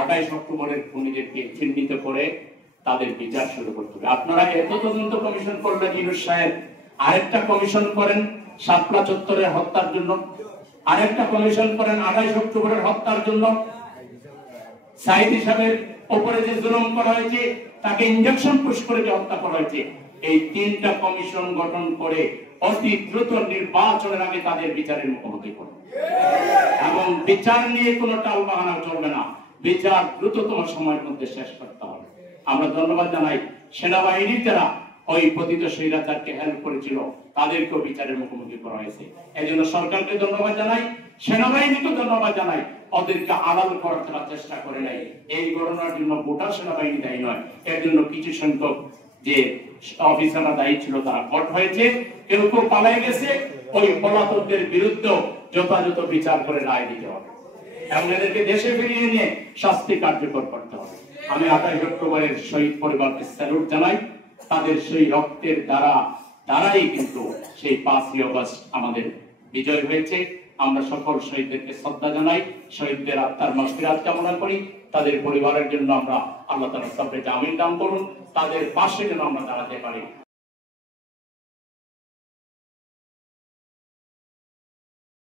28 অক্টোবরের খুনিদেরকে চিহ্নিত করে তাদের বিচার শুরু করতে হবে। আপনারা এত তদন্ত কমিশন করলেন, ইউনূস সাহেব আরেকটা কমিশন করেন শাপলা চত্বরের হত্যার জন্য, আরেকটা কমিশন করেন 28 অক্টোবরের হত্যার জন্য। সাইদ হিসাবের উপরে যে জুলুম করা হয়েছে, তাকে ইনজেকশন পুশ করে যে হত্যা করা হয়েছে, এই তিনটা কমিশন গঠন করে অতি দ্রুত নির্বাচনের আগে তাদের বিচারের মুখোমুখি করুন। এবং বিচার নিয়ে কোনো টালবাহানা চলবে না, বিচার দ্রুততম সময়ের মধ্যে শেষ করতে হবে। আমরা ধন্যবাদ জানাই সেনাবাহিনীর যারা ওই পতিত স্বৈরাচারকে হেল্প করেছিল, তাদেরকেও বিচারের মুখোমুখি করা হয়েছে। এই জন্য সরকারকে ধন্যবাদ জানাই, সেনাবাহিনীকে ধন্যবাদ জানাই, ওদেরকে আড়াল করার চেষ্টা করে নাই। এই ঘটনার জন্য গোটা সেনাবাহিনী দায়ী নয়, এর জন্য কিছু সংখ্যক যে অফিসাররা দায়ী ছিল তারা কট হয়েছে, কেউ কেউ পালাই গেছে। ওই পলাতকদের বিরুদ্ধে যথাযথ বিচার করে রায় দিতে হবে এবং এদেরকে দেশে ফিরিয়ে নিয়ে শাস্তি কার্যকর করতে হবে। আমি 28 অক্টোবরের শহীদ পরিবারকে স্যালুট জানাই। তাদের সেই রক্তের দ্বারাই কিন্তু সেই 5ই আগস্ট আমাদের বিজয় হয়েছে। আমরা সকল শহীদদেরকে শ্রদ্ধা জানাই, শহীদদের আত্মার মাগফিরাত কামনা করি। তাদের পরিবারের জন্য আমরা আল্লাহ তাআলা সবরে জামিন দান করুন, তাদের পাশে যেন আমরা দাঁড়াতে পারি।